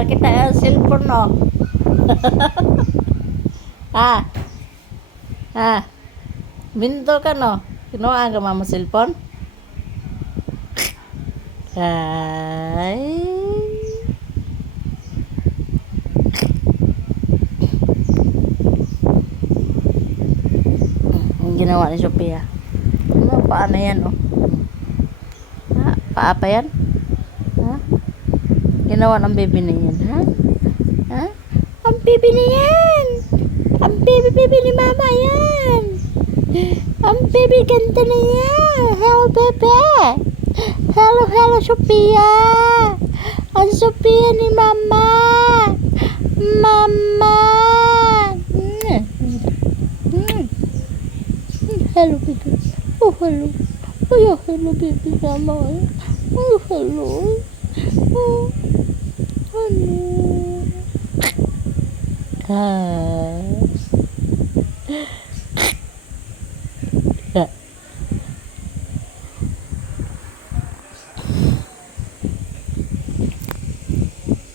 Pakita ang cellphone, no? Ha? Ha? Minto ka, no? Kinuha ka mama cellphone? Ay. Ang ginawa ni Sophia. Ano, paa na yan, oh. Ha? Paa pa yan? Ha? Ginawa ng baby na yan, ha? Ha? Ang baby na yan! Ang baby ni mama yan! Ang baby ganda na yan! Hello, bebe! Hello, Sophia! Ang Sophia ni mama! Mama! Hello, baby. Oh, hello. Oh, hello, baby mama. Oh, hello. Oh, hello. Hi.